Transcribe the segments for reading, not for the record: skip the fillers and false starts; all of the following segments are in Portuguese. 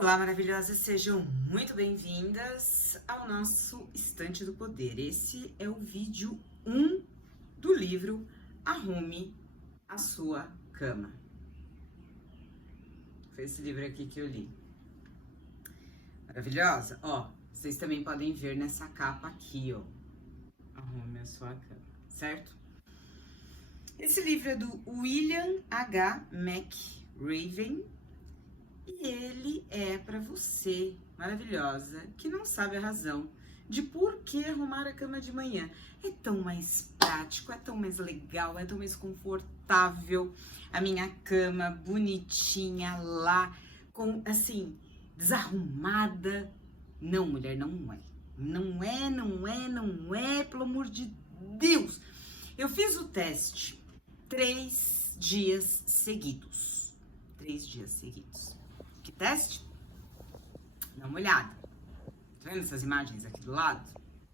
Olá, maravilhosas, sejam muito bem-vindas ao nosso Estante do Poder. Esse é o vídeo 1 do livro Arrume a Sua Cama. Foi esse livro aqui que eu li. Maravilhosa? Ó, vocês também podem ver nessa capa aqui, ó. Arrume a Sua Cama, certo? Esse livro é do William H. McRaven. E ele é para você, maravilhosa, que não sabe a razão de por que arrumar a cama de manhã. É tão mais prático, é tão mais legal, é tão mais confortável. A minha cama bonitinha lá, com assim, desarrumada. Não, mulher, não é. Não é, pelo amor de Deus. Eu fiz o teste 3 dias seguidos. 3 dias seguidos. Que teste? Dá uma olhada. Tá vendo essas imagens aqui do lado?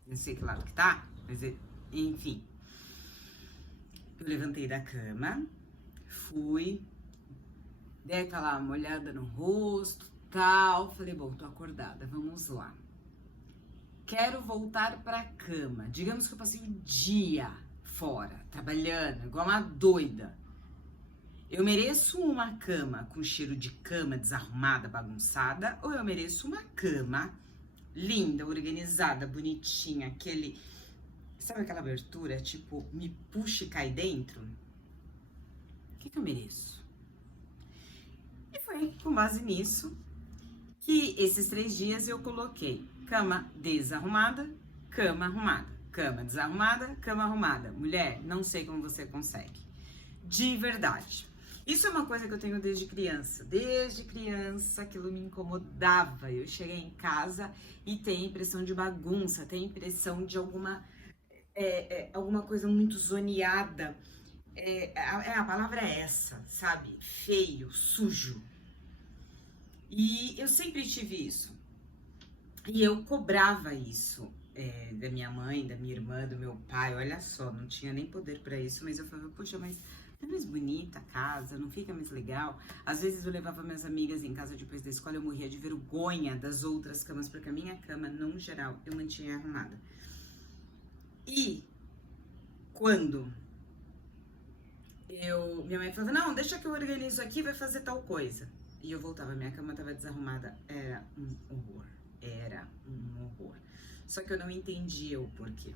Não sei que lado que tá, mas enfim. Eu levantei da cama, fui, dei aquela molhada no rosto, tal. Falei, bom, tô acordada, vamos lá. Quero voltar pra cama. Digamos que eu passei o dia fora, trabalhando, igual uma doida. Eu mereço uma cama com cheiro de cama desarrumada, bagunçada, ou eu mereço uma cama linda, organizada, bonitinha, sabe aquela abertura, tipo, me puxa e cai dentro? O que eu mereço? E foi com base nisso que esses 3 dias eu coloquei cama desarrumada, cama arrumada, cama desarrumada, cama arrumada. Mulher, não sei como você consegue. De verdade. Isso é uma coisa que eu tenho desde criança. Desde criança aquilo me incomodava. Eu cheguei em casa e tem impressão de bagunça, tem impressão de alguma coisa muito zoneada. A palavra é essa, sabe? Feio, sujo. E eu sempre tive isso. E eu cobrava isso da minha mãe, da minha irmã, do meu pai. Olha só, não tinha nem poder pra isso, mas eu falava, poxa, mas não é mais bonita a casa, não fica mais legal. Às vezes eu levava minhas amigas em casa depois da escola, eu morria de vergonha das outras camas, porque a minha cama, no geral, eu mantinha arrumada. E quando minha mãe falava, não, deixa que eu organizo aqui, vai fazer tal coisa. E eu voltava, minha cama tava desarrumada, era um horror. Era um horror. Só que eu não entendia o porquê.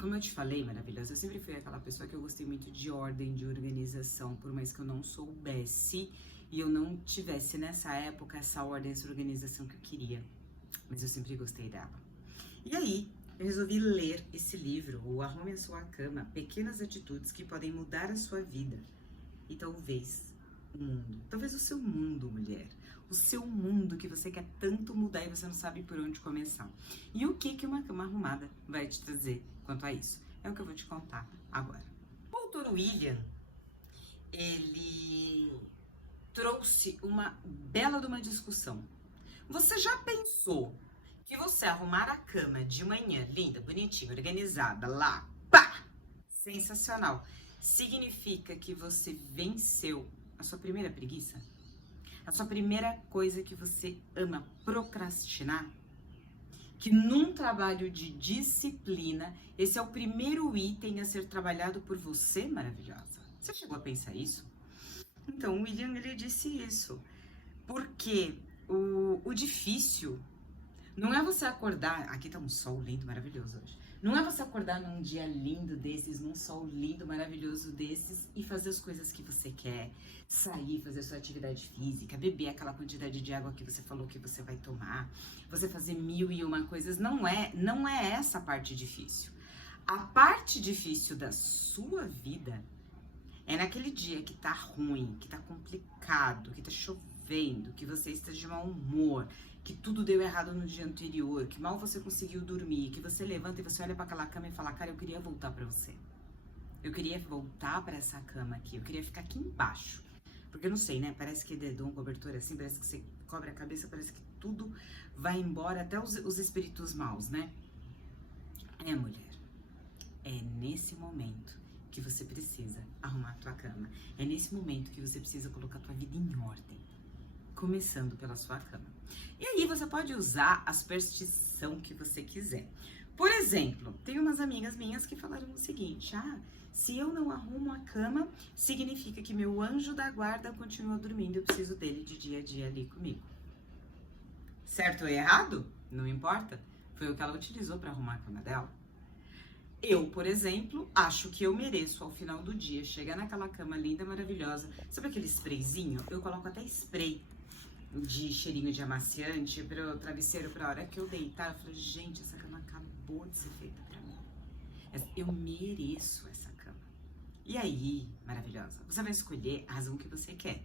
Como eu te falei, maravilhosa, eu sempre fui aquela pessoa que eu gostei muito de ordem, de organização, por mais que eu não soubesse e eu não tivesse nessa época essa ordem, essa organização que eu queria. Mas eu sempre gostei dela. E aí, eu resolvi ler esse livro, o Arrume a Sua Cama, Pequenas Atitudes que Podem Mudar a Sua Vida. E talvez o mundo, talvez o seu mundo, mulher. O seu mundo que você quer tanto mudar e você não sabe por onde começar. E o que uma cama arrumada vai te trazer quanto a isso? É o que eu vou te contar agora. O autor William, ele trouxe uma bela de uma discussão. Você já pensou que você arrumar a cama de manhã, linda, bonitinha, organizada, lá, pá, sensacional, significa que você venceu a sua primeira preguiça? A sua primeira coisa que você ama procrastinar? Que num trabalho de disciplina, esse é o primeiro item a ser trabalhado por você, maravilhosa? Você chegou a pensar isso? Então, o William, ele disse isso. Porque o difícil não é você acordar... Aqui tá um sol lindo, maravilhoso hoje. Não é você acordar num dia lindo desses, num sol lindo, maravilhoso desses e fazer as coisas que você quer, sair, fazer sua atividade física, beber aquela quantidade de água que você falou que você vai tomar, você fazer 1001 coisas. Não é essa a parte difícil. A parte difícil da sua vida é naquele dia que tá ruim, que tá complicado, que tá chovendo, que você está de mau humor, que tudo deu errado no dia anterior, que mal você conseguiu dormir, que você levanta e você olha para aquela cama e fala, cara, eu queria voltar para você. Eu queria voltar para essa cama aqui, eu queria ficar aqui embaixo. Porque eu não sei, né? Parece que dedão, cobertor assim, parece que você cobre a cabeça, parece que tudo vai embora, até os espíritos maus, né? Mulher, é nesse momento que você precisa arrumar a tua cama. É nesse momento que você precisa colocar a tua vida em ordem. Começando pela sua cama. E aí você pode usar a superstição que você quiser. Por exemplo, tem umas amigas minhas que falaram o seguinte: se eu não arrumo a cama, significa que meu anjo da guarda continua dormindo, eu preciso dele de dia a dia ali comigo. Certo ou errado? Não importa. Foi o que ela utilizou para arrumar a cama dela. Eu, por exemplo, acho que eu mereço ao final do dia chegar naquela cama linda, maravilhosa. Sabe aquele sprayzinho? Eu coloco até spray de cheirinho de amaciante pro travesseiro pra hora que eu deitar. Eu falei, gente, essa cama acabou de ser feita pra mim. Eu mereço essa cama. E aí, maravilhosa, você vai escolher a razão que você quer.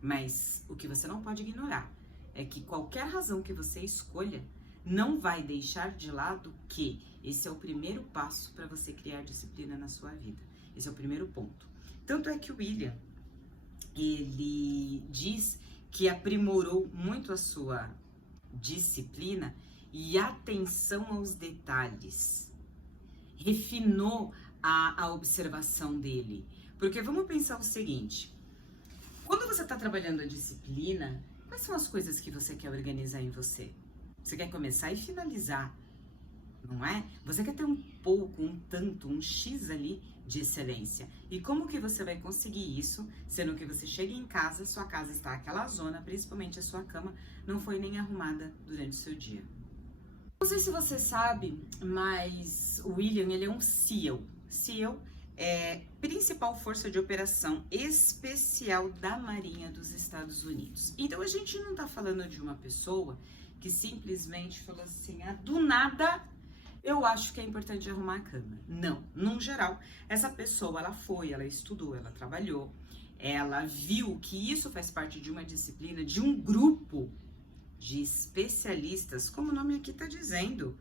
Mas o que você não pode ignorar é que qualquer razão que você escolha não vai deixar de lado que esse é o primeiro passo para você criar disciplina na sua vida. Esse é o primeiro ponto. Tanto é que o William, ele diz que aprimorou muito a sua disciplina e atenção aos detalhes. Refinou a observação dele. Porque vamos pensar o seguinte: quando você está trabalhando a disciplina, quais são as coisas que você quer organizar em você? Você quer começar e finalizar, não é? Você quer ter um pouco, um tanto, um X ali de excelência. E como que você vai conseguir isso, sendo que você chega em casa, sua casa está aquela zona, principalmente a sua cama, não foi nem arrumada durante o seu dia? Não sei se você sabe, mas o William, ele é um SEAL. SEAL é principal força de operação especial da Marinha dos Estados Unidos. Então a gente não tá falando de uma pessoa que simplesmente falou assim, do nada eu acho que é importante arrumar a cama. Não, num geral, essa pessoa, ela estudou, ela trabalhou, ela viu que isso faz parte de uma disciplina, de um grupo de especialistas, como o nome aqui tá dizendo,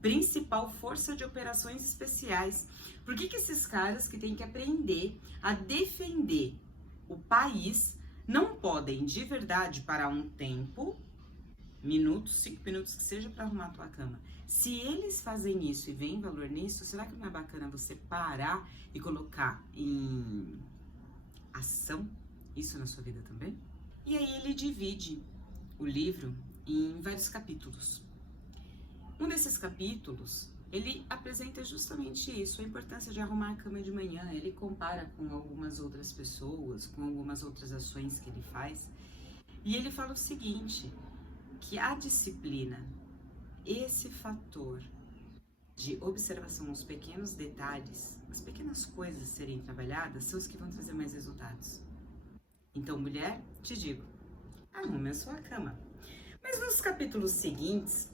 principal força de operações especiais. Por que esses caras que têm que aprender a defender o país não podem de verdade parar um tempo, minutos, 5 minutos que seja, para arrumar a tua cama? Se eles fazem isso e veem valor nisso, será que não é bacana você parar e colocar em ação isso na sua vida também? E aí ele divide o livro em vários capítulos. Um desses capítulos, ele apresenta justamente isso, a importância de arrumar a cama de manhã. Ele compara com algumas outras pessoas, com algumas outras ações que ele faz. E ele fala o seguinte, que a disciplina, esse fator de observação aos pequenos detalhes, as pequenas coisas serem trabalhadas, são os que vão trazer mais resultados. Então, mulher, te digo, arrume a sua cama. Mas nos capítulos seguintes,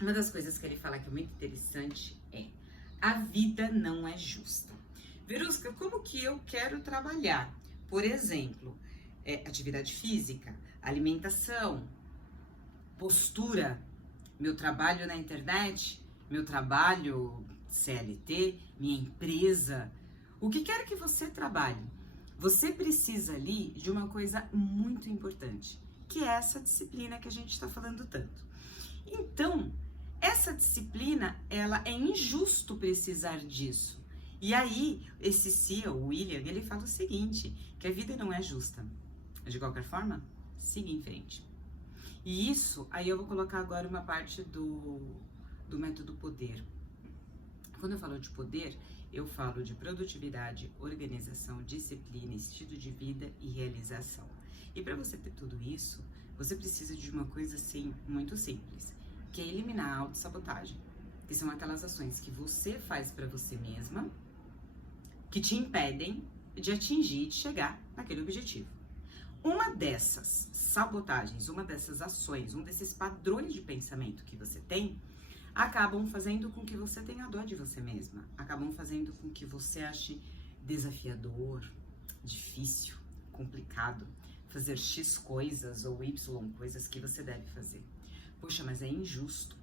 uma das coisas que ele fala que é muito interessante é: a vida não é justa. Verusca, como que eu quero trabalhar? Por exemplo, atividade física, alimentação, postura, meu trabalho na internet, meu trabalho CLT, minha empresa, o que quer que você trabalhe, você precisa ali de uma coisa muito importante, que é essa disciplina que a gente está falando tanto. Então, essa disciplina, ela é injusto precisar disso. E aí, esse CEO, o William, ele fala o seguinte, que a vida não é justa. De qualquer forma, siga em frente. E isso, aí eu vou colocar agora uma parte do método poder. Quando eu falo de poder, eu falo de produtividade, organização, disciplina, estilo de vida e realização. E para você ter tudo isso, você precisa de uma coisa assim, muito simples, que é eliminar a autossabotagem, que são aquelas ações que você faz para você mesma, que te impedem de atingir, de chegar naquele objetivo. Uma dessas sabotagens, uma dessas ações, um desses padrões de pensamento que você tem, acabam fazendo com que você tenha dó de você mesma, acabam fazendo com que você ache desafiador, difícil, complicado, fazer X coisas ou Y coisas que você deve fazer. Poxa, mas é injusto.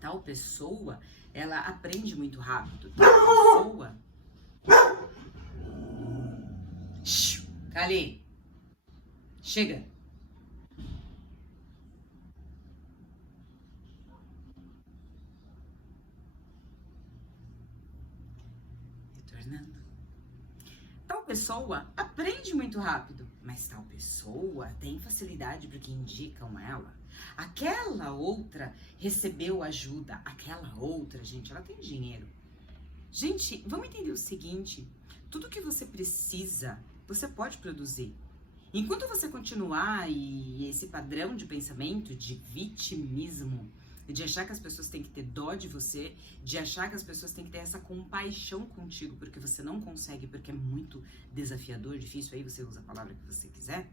Tal pessoa, ela aprende muito rápido. Tal pessoa... Cali! Chega! Retornando. Tal pessoa aprende muito rápido. mas tal pessoa tem facilidade porque indicam ela. Aquela outra recebeu ajuda. Aquela outra, gente, ela tem dinheiro. Gente, vamos entender o seguinte: tudo que você precisa, você pode produzir. Enquanto você continuar e esse padrão de pensamento, de vitimismo, de achar que as pessoas têm que ter dó de você, de achar que as pessoas têm que ter essa compaixão contigo porque você não consegue, porque é muito desafiador, difícil, aí você usa a palavra que você quiser.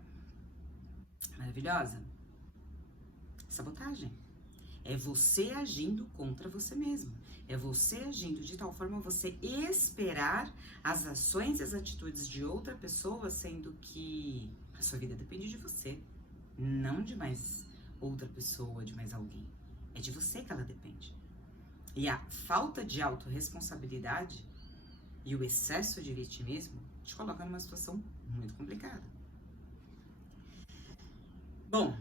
Maravilhosa. Sabotagem. É você agindo contra você mesmo. É você agindo de tal forma você esperar as ações e as atitudes de outra pessoa, sendo que a sua vida depende de você, não de mais outra pessoa, de mais alguém. É de você que ela depende. E a falta de autorresponsabilidade e o excesso de vitimismo te coloca numa situação muito complicada. Bom,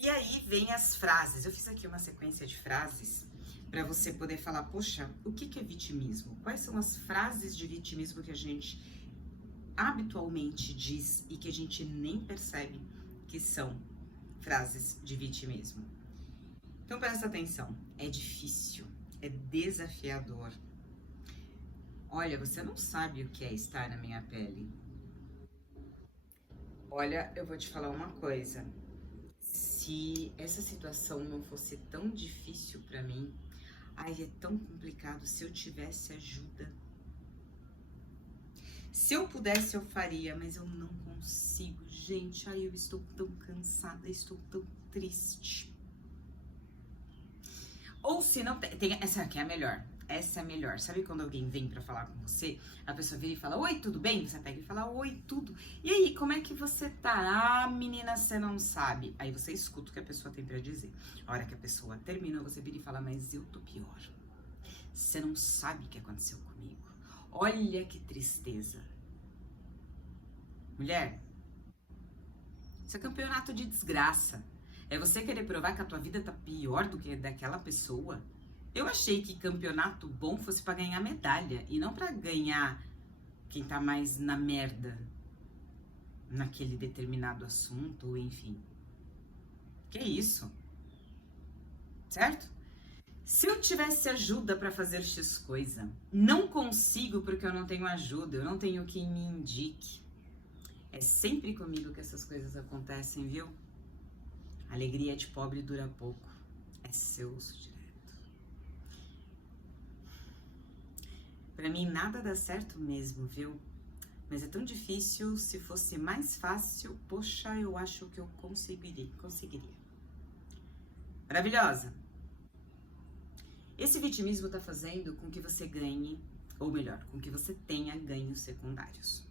e aí vem as frases. Eu fiz aqui uma sequência de frases para você poder falar, poxa, o que é vitimismo? Quais são as frases de vitimismo que a gente habitualmente diz e que a gente nem percebe que são frases de vitimismo? Então presta atenção, é difícil, é desafiador. Olha, você não sabe o que é estar na minha pele. Olha, eu vou te falar uma coisa. Se essa situação não fosse tão difícil pra mim, ai, é tão complicado. Se eu tivesse ajuda, se eu pudesse, eu faria, mas eu não consigo, gente. Ai, eu estou tão cansada, estou tão triste. Ou se não tem, essa aqui é a melhor. Essa é a melhor. Sabe quando alguém vem pra falar com você, a pessoa vira e fala, oi, tudo bem? Você pega e fala, oi, tudo. E aí, como é que você tá? Ah, menina, você não sabe. Aí você escuta o que a pessoa tem pra dizer. A hora que a pessoa termina, você vira e fala, mas eu tô pior. Você não sabe o que aconteceu comigo. Olha que tristeza. Mulher, isso é campeonato de desgraça. É você querer provar que a tua vida tá pior do que daquela pessoa. Eu achei que campeonato bom fosse pra ganhar medalha e não pra ganhar quem tá mais na merda naquele determinado assunto, ou enfim. Que isso? Certo? Se eu tivesse ajuda pra fazer X coisa, não consigo porque eu não tenho ajuda, eu não tenho quem me indique. É sempre comigo que essas coisas acontecem, viu? A alegria de pobre dura pouco. É seu uso direto. Pra mim nada dá certo mesmo, viu? Mas é tão difícil, se fosse mais fácil, poxa, eu acho que eu conseguiria. Maravilhosa! Esse vitimismo tá fazendo com que você ganhe, ou melhor, com que você tenha ganhos secundários.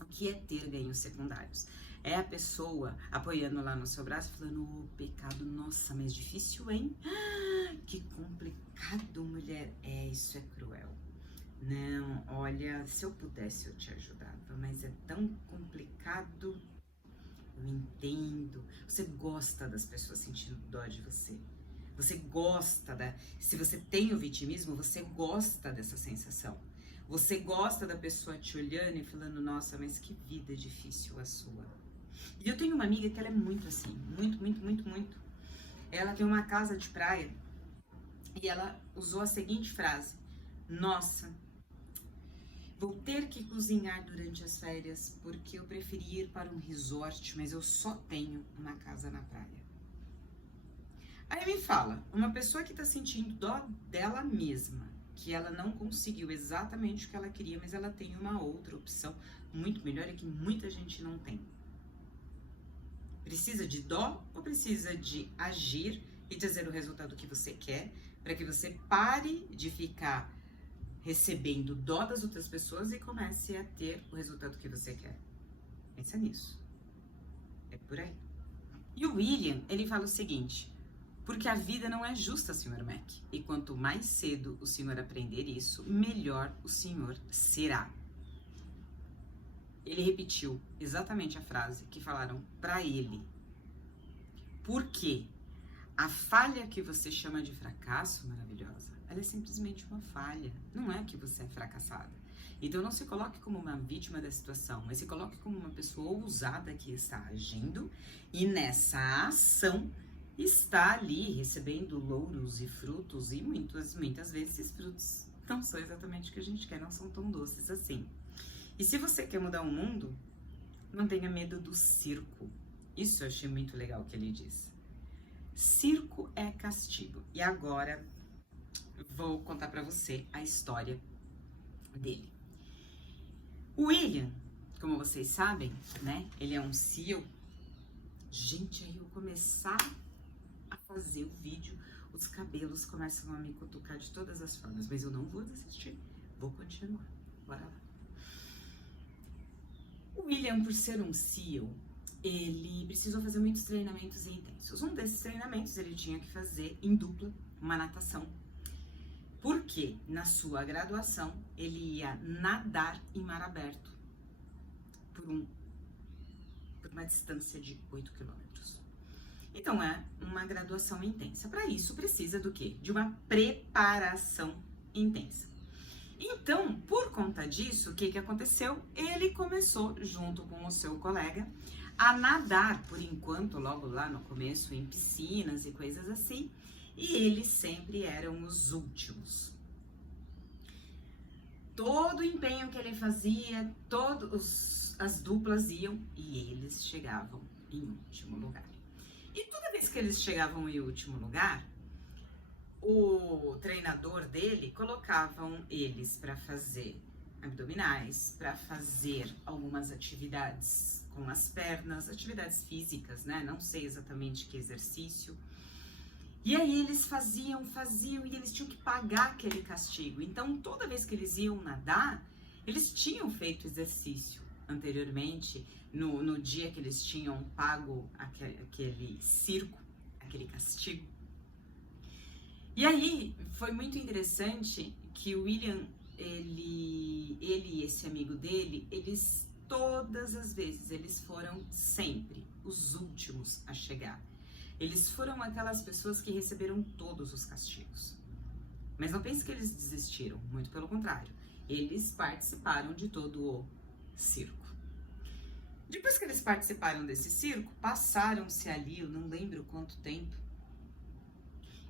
O que é ter ganhos secundários? É a pessoa apoiando lá no seu braço, falando, ô, pecado, nossa, mas difícil, hein? Que complicado, mulher. É, isso é cruel. Não, olha, se eu pudesse eu te ajudava, mas é tão complicado. Eu entendo. Você gosta das pessoas sentindo dó de você. Você gosta se você tem o vitimismo, você gosta dessa sensação. Você gosta da pessoa te olhando e falando, nossa, mas que vida difícil a sua. E eu tenho uma amiga que ela é muito assim, muito. Ela tem uma casa de praia e ela usou a seguinte frase, nossa, vou ter que cozinhar durante as férias porque eu preferi ir para um resort, mas eu só tenho uma casa na praia. Aí me fala, uma pessoa que tá sentindo dó dela mesma, que ela não conseguiu exatamente o que ela queria, mas ela tem uma outra opção muito melhor e que muita gente não tem. Precisa de dó ou precisa de agir e trazer o resultado que você quer, para que você pare de ficar recebendo dó das outras pessoas e comece a ter o resultado que você quer? Pensa nisso. É por aí. E o William, ele fala o seguinte, porque a vida não é justa, Sr. Mac. E quanto mais cedo o senhor aprender isso, melhor o senhor será. Ele repetiu exatamente a frase que falaram pra ele. Porque a falha que você chama de fracasso, maravilhosa, ela é simplesmente uma falha. Não é que você é fracassada. Então não se coloque como uma vítima da situação, mas se coloque como uma pessoa ousada que está agindo e nessa ação está ali recebendo louros e frutos, e muitas vezes esses frutos não são exatamente o que a gente quer, não são tão doces assim. E se você quer mudar o mundo, não tenha medo do circo. Isso eu achei muito legal que ele diz. Circo é castigo. E agora vou contar pra você a história dele. O William, como vocês sabem, né? Ele é um CEO. Gente, aí eu começar a fazer o vídeo, os cabelos começam a me cutucar de todas as formas, mas eu não vou desistir, vou continuar. Bora lá. O William, por ser um CEO, ele precisou fazer muitos treinamentos intensos. Um desses treinamentos ele tinha que fazer em dupla, uma natação. Porque na sua graduação ele ia nadar em mar aberto por uma distância de 8 quilômetros. Então é uma graduação intensa. Para isso precisa do quê? De uma preparação intensa. Então, por conta disso, o que aconteceu? Ele começou, junto com o seu colega, a nadar, por enquanto, logo lá no começo, em piscinas e coisas assim, e eles sempre eram os últimos. Todo o empenho que ele fazia, todas as duplas iam e eles chegavam em último lugar. E toda vez que eles chegavam em último lugar, o treinador dele colocavam eles para fazer abdominais, para fazer algumas atividades com as pernas, atividades físicas, né? Não sei exatamente que exercício. E aí eles faziam e eles tinham que pagar aquele castigo. Então toda vez que eles iam nadar, eles tinham feito exercício anteriormente, no dia que eles tinham pago aquele circo, aquele castigo. E aí, foi muito interessante que o William, ele e esse amigo dele, eles todas as vezes, eles foram sempre os últimos a chegar. Eles foram aquelas pessoas que receberam todos os castigos. Mas não pense que eles desistiram, muito pelo contrário. Eles participaram de todo o circo. Depois que eles participaram desse circo, passaram-se ali, eu não lembro quanto tempo,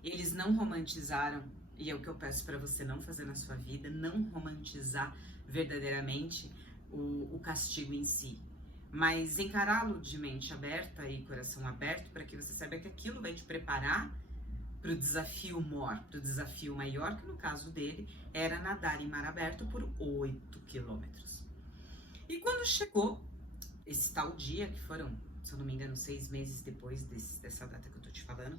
eles não romantizaram, e é o que eu peço para você não fazer na sua vida, não romantizar verdadeiramente o castigo em si, mas encará-lo de mente aberta e coração aberto para que você saiba que aquilo vai te preparar para o desafio maior, para o desafio maior, que no caso dele era nadar em mar aberto por 8 quilômetros. E quando chegou esse tal dia, que foram, se eu não me engano, 6 meses depois dessa data que eu tô te falando,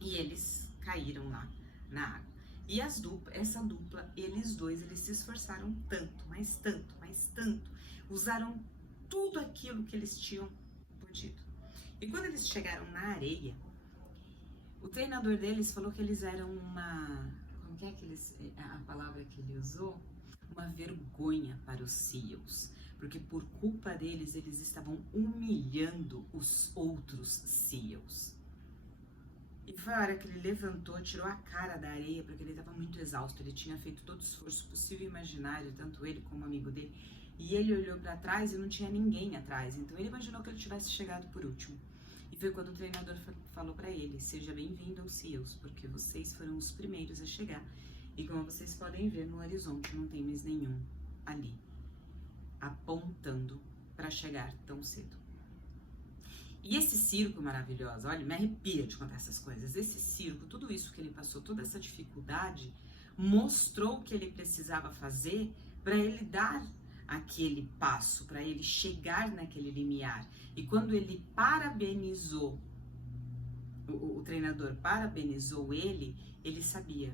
e eles caíram lá na água. E essa dupla, eles dois, eles se esforçaram tanto, mas tanto, mas tanto, usaram tudo aquilo que eles tinham podido. E quando eles chegaram na areia, o treinador deles falou que eles eram como que é que a palavra que ele usou? Uma vergonha para os CEOs, porque por culpa deles, eles estavam humilhando os outros CEOs. E foi a hora que ele levantou, tirou a cara da areia, porque ele estava muito exausto. Ele tinha feito todo o esforço possível e imaginário, tanto ele como o amigo dele. E ele olhou para trás e não tinha ninguém atrás. Então ele imaginou que ele tivesse chegado por último. E foi quando o treinador falou para ele: seja bem-vindo aos CEOs, porque vocês foram os primeiros a chegar. E como vocês podem ver no horizonte, não tem mais nenhum ali, apontando para chegar tão cedo. E esse circo maravilhoso, olha, me arrepia de contar essas coisas. Esse circo, tudo isso que ele passou, toda essa dificuldade, mostrou o que ele precisava fazer para ele dar aquele passo, para ele chegar naquele limiar. E quando ele parabenizou, o treinador parabenizou ele, ele sabia: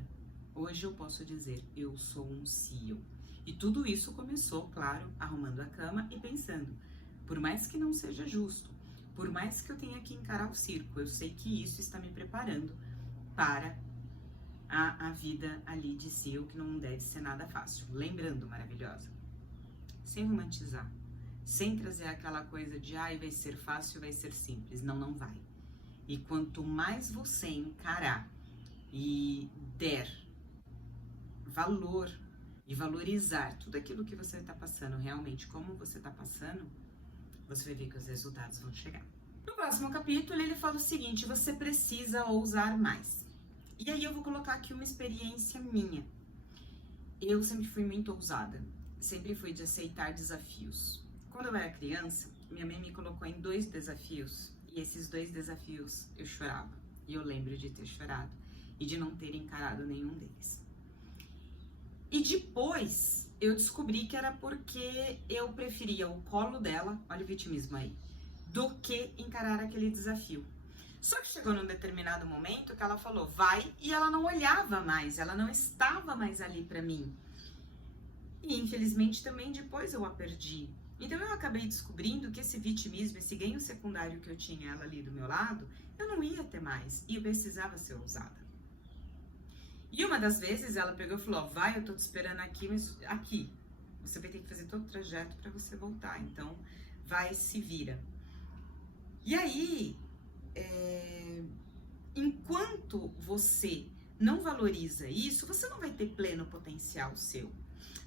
hoje eu posso dizer, eu sou um CEO. E tudo isso começou, claro, arrumando a cama e pensando: por mais que não seja justo, por mais que eu tenha que encarar o circo, eu sei que isso está me preparando para a vida ali de CEO, que não deve ser nada fácil. Lembrando, maravilhosa, sem romantizar, sem trazer aquela coisa de vai ser fácil, vai ser simples. Não, não vai. E quanto mais você encarar e der valor e valorizar tudo aquilo que você está passando, realmente como você está passando, você vai ver que os resultados vão chegar. No próximo capítulo, ele fala o seguinte: você precisa ousar mais. E aí eu vou colocar aqui uma experiência minha. Eu sempre fui muito ousada, sempre fui de aceitar desafios. Quando eu era criança, minha mãe me colocou em 2 desafios, e esses 2 desafios eu chorava. E eu lembro de ter chorado e de não ter encarado nenhum deles. E depois eu descobri que era porque eu preferia o colo dela, olha o vitimismo aí, do que encarar aquele desafio. Só que chegou num determinado momento que ela falou, vai, e ela não olhava mais, ela não estava mais ali pra mim. E infelizmente também depois eu a perdi. Então eu acabei descobrindo que esse vitimismo, esse ganho secundário que eu tinha ela ali do meu lado, eu não ia ter mais, e eu precisava ser ousada. E uma das vezes ela pegou e falou, vai, eu tô te esperando aqui, mas aqui, você vai ter que fazer todo o trajeto pra você voltar, então vai, se vira. E aí, enquanto você não valoriza isso, você não vai ter pleno potencial seu.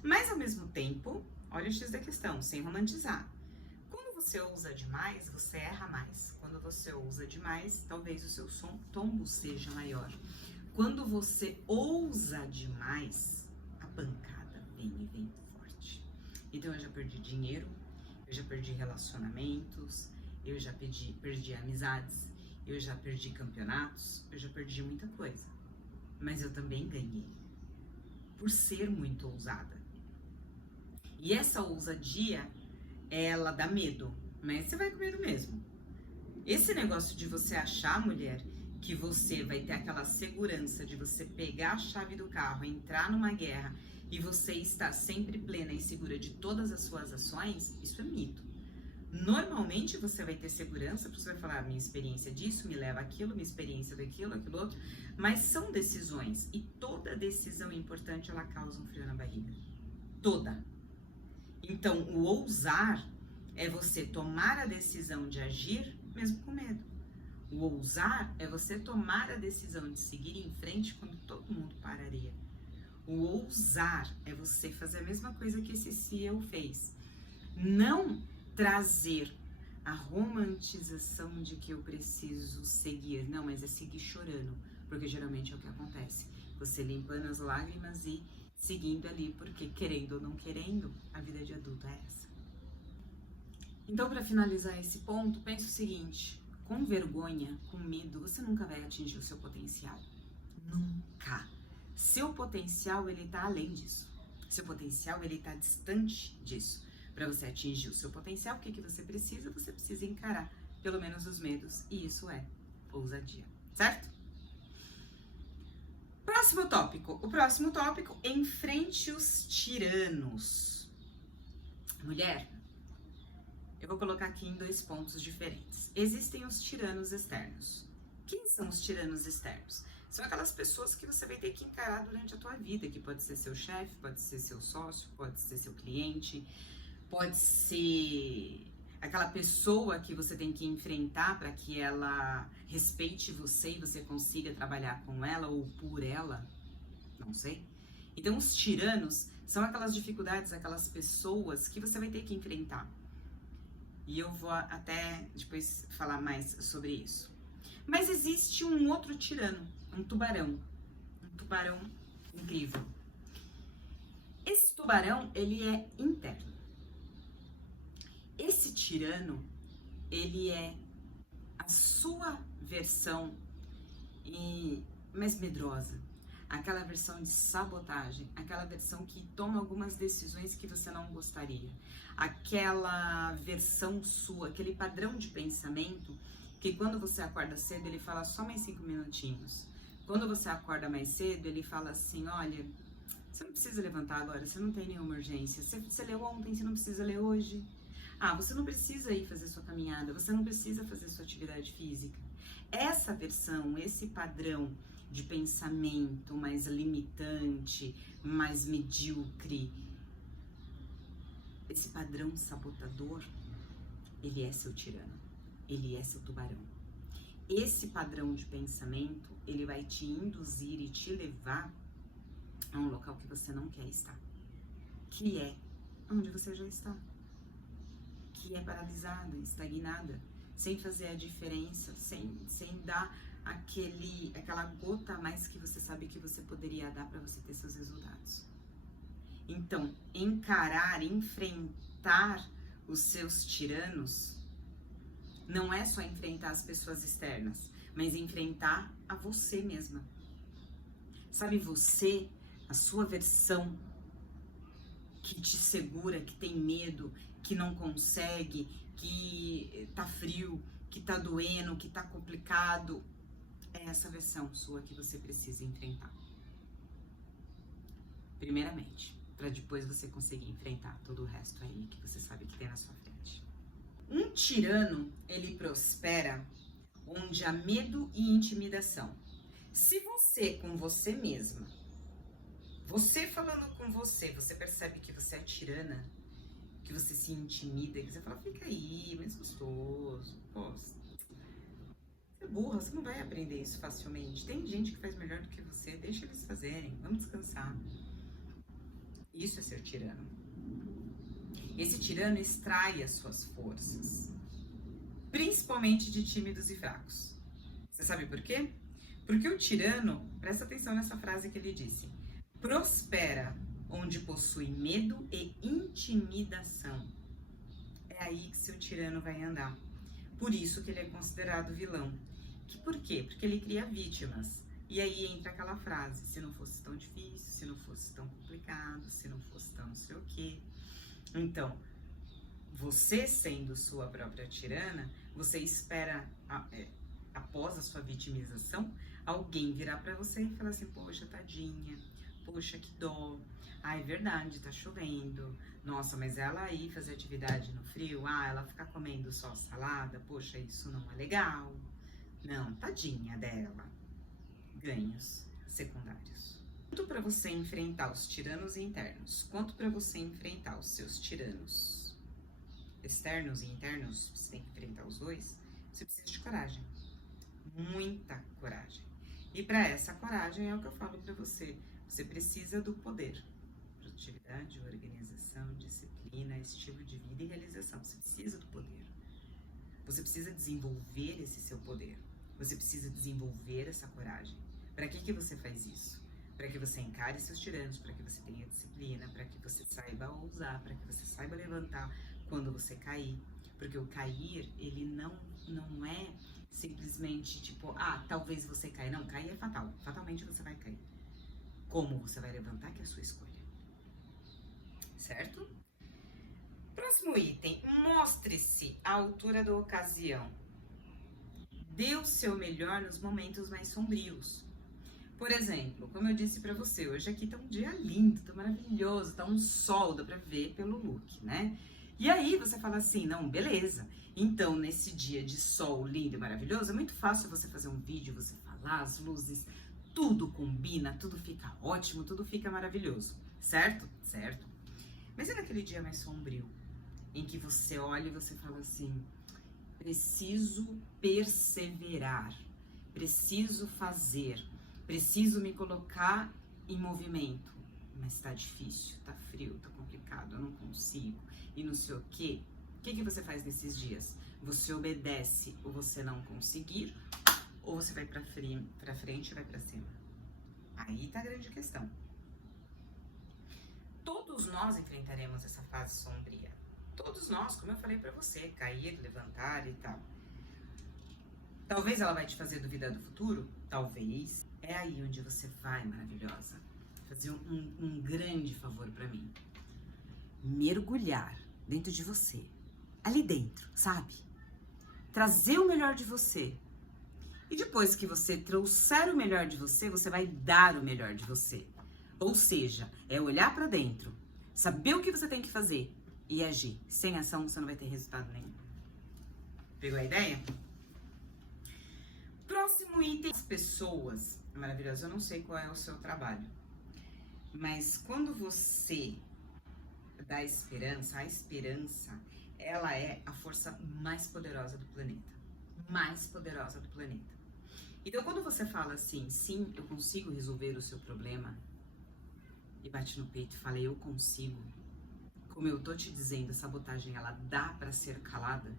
Mas ao mesmo tempo, olha o X da questão, sem romantizar. Quando você ousa demais, você erra mais. Quando você ousa demais, talvez o seu tombo seja maior. Quando você ousa demais, a pancada vem e vem forte. Então eu já perdi dinheiro, eu já perdi relacionamentos, eu já perdi amizades, eu já perdi campeonatos, eu já perdi muita coisa. Mas eu também ganhei, por ser muito ousada. E essa ousadia, ela dá medo, mas você vai com medo mesmo. Esse negócio de você achar, mulher, que você vai ter aquela segurança de você pegar a chave do carro, entrar numa guerra e você estar sempre plena e segura de todas as suas ações, isso é mito. Normalmente você vai ter segurança, porque você vai falar, minha experiência disso me leva àquilo, minha experiência daquilo, aquilo outro, mas são decisões, e toda decisão importante, ela causa um frio na barriga. Toda. Então, o ousar é você tomar a decisão de agir mesmo com medo. O ousar é você tomar a decisão de seguir em frente quando todo mundo pararia. O ousar é você fazer a mesma coisa que esse CEO fez. Não trazer a romantização de que eu preciso seguir. Não, mas é seguir chorando, porque geralmente é o que acontece. Você limpando as lágrimas e seguindo ali, porque querendo ou não querendo, a vida de adulto é essa. Então, para finalizar esse ponto, pense o seguinte: com vergonha, com medo, você nunca vai atingir o seu potencial. Nunca. Seu potencial, ele tá além disso. Seu potencial, ele tá distante disso. Para você atingir o seu potencial, o que você precisa? Você precisa encarar pelo menos os medos, e isso é ousadia, certo? Próximo tópico. O próximo tópico, enfrente os tiranos. Mulher, eu vou colocar aqui em 2 pontos diferentes. Existem os tiranos externos. Quem são os tiranos externos? São aquelas pessoas que você vai ter que encarar durante a tua vida, que pode ser seu chefe, pode ser seu sócio, pode ser seu cliente, pode ser aquela pessoa que você tem que enfrentar para que ela respeite você e você consiga trabalhar com ela ou por ela, não sei. Então, os tiranos são aquelas dificuldades, aquelas pessoas que você vai ter que enfrentar. E eu vou até depois falar mais sobre isso. Mas existe um outro tirano, um tubarão incrível. Esse tubarão, ele é interno. Esse tirano, ele é a sua versão mais medrosa, aquela versão de sabotagem, aquela versão que toma algumas decisões que você não gostaria, aquela versão sua, aquele padrão de pensamento que quando você acorda cedo ele fala só mais 5 minutinhos. Quando você acorda mais cedo ele fala assim, olha, você não precisa levantar agora, você não tem nenhuma urgência, você leu ontem, você não precisa ler hoje. Ah, você não precisa ir fazer sua caminhada, você não precisa fazer sua atividade física. Essa versão, esse padrão de pensamento mais limitante, mais medíocre, esse padrão sabotador, ele é seu tirano, ele é seu tubarão. Esse padrão de pensamento, ele vai te induzir e te levar a um local que você não quer estar. que é onde você já está, que é paralisada, estagnada, sem fazer a diferença, sem dar aquela gota a mais que você sabe que você poderia dar para você ter seus resultados. Então, enfrentar os seus tiranos não é só enfrentar as pessoas externas, mas enfrentar a você mesma. Sabe, você, a sua versão que te segura, que tem medo, que não consegue, que tá frio, que tá doendo, que tá complicado. É essa versão sua que você precisa enfrentar. Primeiramente, para depois você conseguir enfrentar todo o resto aí que você sabe que tem na sua frente. Um tirano, ele prospera onde há medo e intimidação. Se você, com você mesma, você falando com você percebe que você é tirana, que você se intimida, que você fala, fica aí, mais gostoso, pô, você é burra, você não vai aprender isso facilmente. Tem gente que faz melhor do que você, deixa eles fazerem, vamos descansar. Isso é ser tirano. Esse tirano extrai as suas forças, principalmente de tímidos e fracos. Você sabe por quê? Porque o tirano, presta atenção nessa frase que ele disse, prospera onde possui medo e intimidação. É aí que seu tirano vai andar. Por isso que ele é considerado vilão. Por quê? Porque ele cria vítimas. E aí entra aquela frase, se não fosse tão difícil, se não fosse tão complicado, se não fosse tão não sei o quê. Então, você sendo sua própria tirana, você espera, após a sua vitimização, alguém virar pra você e falar assim, poxa, tadinha, poxa, que dó, ah, é verdade, tá chovendo, nossa, mas ela aí fazer atividade no frio, ela ficar comendo só salada, poxa, isso não é legal. Não, tadinha dela. Ganhos secundários. Tanto para você enfrentar os tiranos internos, quanto para você enfrentar os seus tiranos externos e internos, você tem que enfrentar os dois, você precisa de coragem. Muita coragem. E para essa coragem é o que eu falo para você. Você precisa do poder. Produtividade, organização, disciplina, estilo de vida e realização. Você precisa do poder. Você precisa desenvolver esse seu poder. Você precisa desenvolver essa coragem. Para que você faz isso? Para que você encare seus tiranos, para que você tenha disciplina, para que você saiba ousar, para que você saiba levantar quando você cair. Porque o cair, ele não é simplesmente tipo, talvez você caia. Não, cair é fatal. Fatalmente você vai cair. Como você vai levantar, que é a sua escolha. Certo? Próximo item, mostre-se à altura da ocasião. Dê o seu melhor nos momentos mais sombrios. Por exemplo, como eu disse pra você, hoje aqui tá um dia lindo, tá maravilhoso, tá um sol, dá pra ver pelo look, né? E aí você fala assim, não, beleza. Então, nesse dia de sol lindo e maravilhoso, é muito fácil você fazer um vídeo, você falar, as luzes, tudo combina, tudo fica ótimo, tudo fica maravilhoso, certo? Certo. Mas é naquele dia mais sombrio, em que você olha e você fala assim, preciso perseverar, preciso fazer, preciso me colocar em movimento, mas tá difícil, tá frio, tá complicado, eu não consigo, e não sei o quê. O que você faz nesses dias? Você obedece ou você não conseguir, ou você vai pra frente e vai pra cima? Aí tá a grande questão. Todos nós enfrentaremos essa fase sombria. Todos nós, como eu falei pra você, cair, levantar e tal. Talvez ela vai te fazer duvidar do futuro? Talvez. É aí onde você vai, maravilhosa, fazer um grande favor pra mim. Mergulhar dentro de você. Ali dentro, sabe? Trazer o melhor de você. E depois que você trouxer o melhor de você, você vai dar o melhor de você. Ou seja, é olhar pra dentro, saber o que você tem que fazer e agir. Sem ação, você não vai ter resultado nenhum. Pegou a ideia? Próximo item. As pessoas, maravilhoso, eu não sei qual é o seu trabalho, mas quando você dá esperança, a esperança, ela é a força mais poderosa do planeta. Mais poderosa do planeta. Então, quando você fala assim, sim, eu consigo resolver o seu problema, e bate no peito e fala, eu consigo, como eu tô te dizendo, a sabotagem ela dá para ser calada,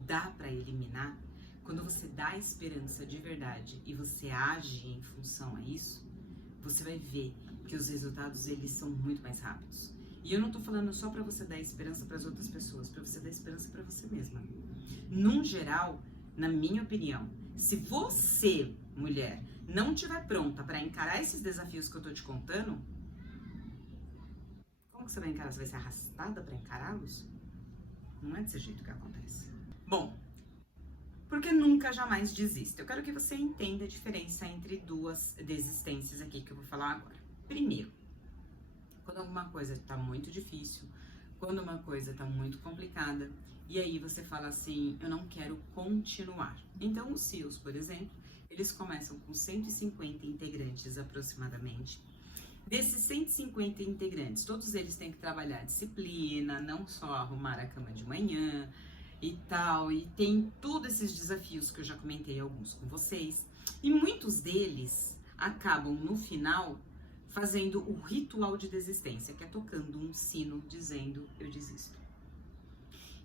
dá para eliminar. Quando você dá esperança de verdade e você age em função a isso, você vai ver que os resultados eles são muito mais rápidos. E eu não tô falando só para você dar esperança para as outras pessoas, para você dar esperança para você mesma. Num geral, na minha opinião, se você, mulher, não estiver pronta para encarar esses desafios que eu tô te contando, como que você vai encarar? Você vai ser arrastada para encará-los? Não é desse jeito que acontece. Bom, porque nunca jamais desista. Eu quero que você entenda a diferença entre duas desistências aqui que eu vou falar agora. Primeiro, quando alguma coisa está muito difícil, quando uma coisa está muito complicada, e aí você fala assim, eu não quero continuar. Então os CEOs, por exemplo, eles começam com 150 integrantes aproximadamente. Desses 150 integrantes, todos eles têm que trabalhar disciplina, não só arrumar a cama de manhã e tal, e tem todos esses desafios que eu já comentei alguns com vocês. E muitos deles acabam no final fazendo o ritual de desistência, que é tocando um sino dizendo eu desisto.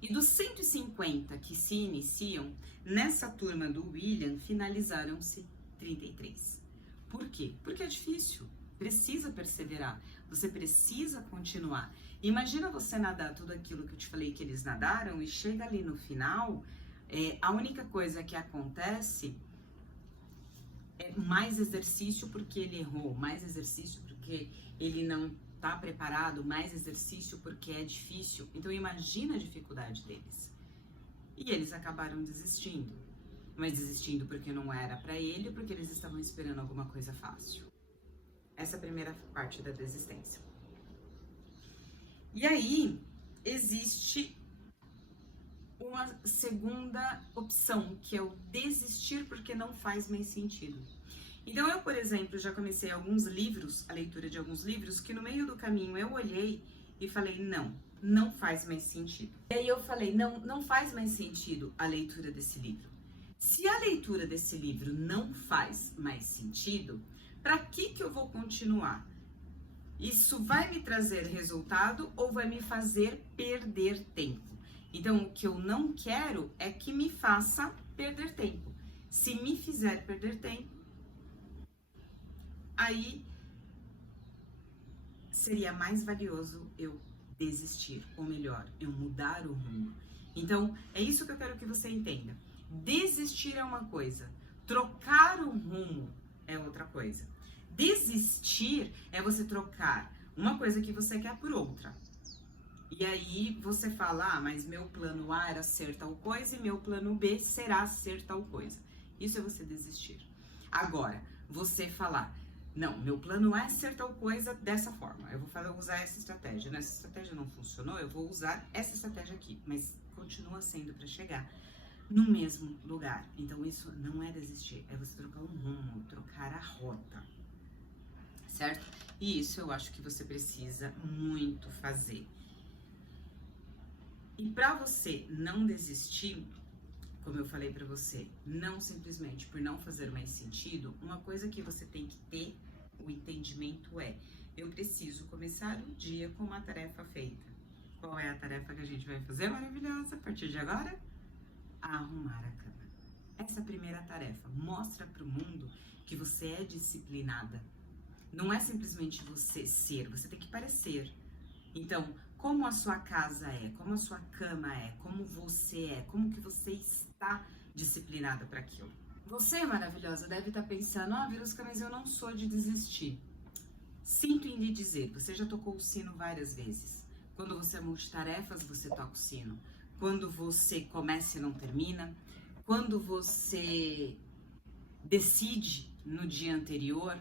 E dos 150 que se iniciam, nessa turma do William, finalizaram-se 33. Por quê? Porque é difícil, precisa perseverar, você precisa continuar. Imagina você nadar tudo aquilo que eu te falei que eles nadaram e chega ali no final, a única coisa que acontece é mais exercício porque ele errou, mais exercício porque ele não está preparado, mais exercício porque é difícil. Então imagina a dificuldade deles. E eles acabaram desistindo. Mas desistindo porque não era para ele ou porque eles estavam esperando alguma coisa fácil. Essa é a primeira parte da desistência. E aí existe uma segunda opção, que é o desistir porque não faz mais sentido. Então eu, por exemplo, já comecei alguns livros, a leitura de alguns livros, que no meio do caminho eu olhei e falei, não faz mais sentido. E aí eu falei, não faz mais sentido a leitura desse livro. Se a leitura desse livro não faz mais sentido, para que eu vou continuar? Isso vai me trazer resultado ou vai me fazer perder tempo? Então, o que eu não quero é que me faça perder tempo. Se me fizer perder tempo, aí seria mais valioso eu desistir, ou melhor, eu mudar o rumo. Então, é isso que eu quero que você entenda. Desistir é uma coisa, trocar o rumo é outra coisa. Desistir é você trocar uma coisa que você quer por outra. E aí você fala, mas meu plano A era ser tal coisa e meu plano B será ser tal coisa. Isso é você desistir. Agora, você falar, não, meu plano A é ser tal coisa dessa forma. Eu vou usar essa estratégia. Essa estratégia não funcionou, eu vou usar essa estratégia aqui. Mas continua sendo para chegar no mesmo lugar. Então isso não é desistir, é você trocar um rumo, trocar a rota. Certo? E isso eu acho que você precisa muito fazer. E para você não desistir, como eu falei para você, não simplesmente por não fazer mais sentido, uma coisa que você tem que ter o entendimento é, eu preciso começar o dia com uma tarefa feita. Qual é a tarefa que a gente vai fazer, maravilhosa, a partir de agora? Arrumar a cama. Essa é a primeira tarefa. Mostra para o mundo que você é disciplinada. Não é simplesmente você ser, você tem que parecer. Então, como a sua casa é, como a sua cama é, como você é, como que você está disciplinada para aquilo. Você, maravilhosa, deve estar pensando, Verusca, mas eu não sou de desistir. Sinto em lhe dizer, você já tocou o sino várias vezes. Quando você é multitarefas, você toca o sino. Quando você começa e não termina. Quando você decide no dia anterior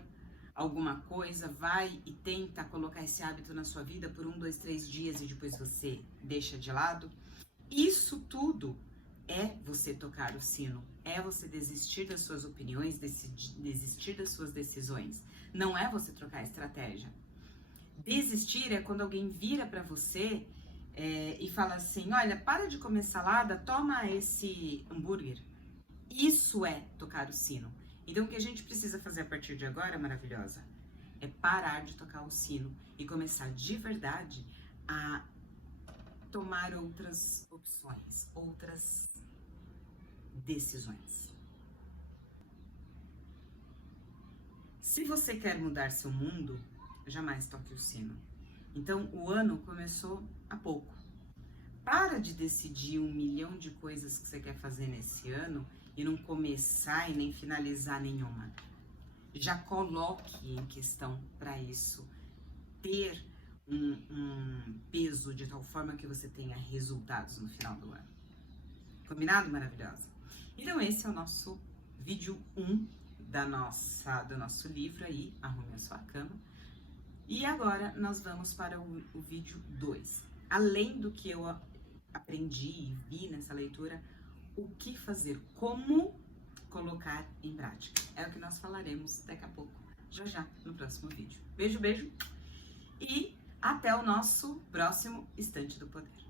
alguma coisa, vai e tenta colocar esse hábito na sua vida por 1, 2, 3 dias e depois você deixa de lado. Isso tudo é você tocar o sino, é você desistir das suas opiniões, desistir das suas decisões. Não é você trocar a estratégia. Desistir é quando alguém vira para você e fala assim, olha, para de comer salada, toma esse hambúrguer. Isso é tocar o sino. Então, o que a gente precisa fazer a partir de agora, maravilhosa, é parar de tocar o sino e começar de verdade a tomar outras opções, outras decisões. Se você quer mudar seu mundo, jamais toque o sino. Então, o ano começou há pouco. Para de decidir 1 milhão de coisas que você quer fazer nesse ano e não começar e nem finalizar nenhuma. Já coloque em questão para isso ter um peso de tal forma que você tenha resultados no final do ano. Combinado, maravilhosa? Então esse é o nosso vídeo 1 do nosso livro aí, Arrume a Sua Cama. E agora nós vamos para o vídeo 2. Além do que eu aprendi e vi nessa leitura, o que fazer, como colocar em prática. É o que nós falaremos daqui a pouco, já no próximo vídeo. Beijo, beijo e até o nosso próximo Estante do Poder.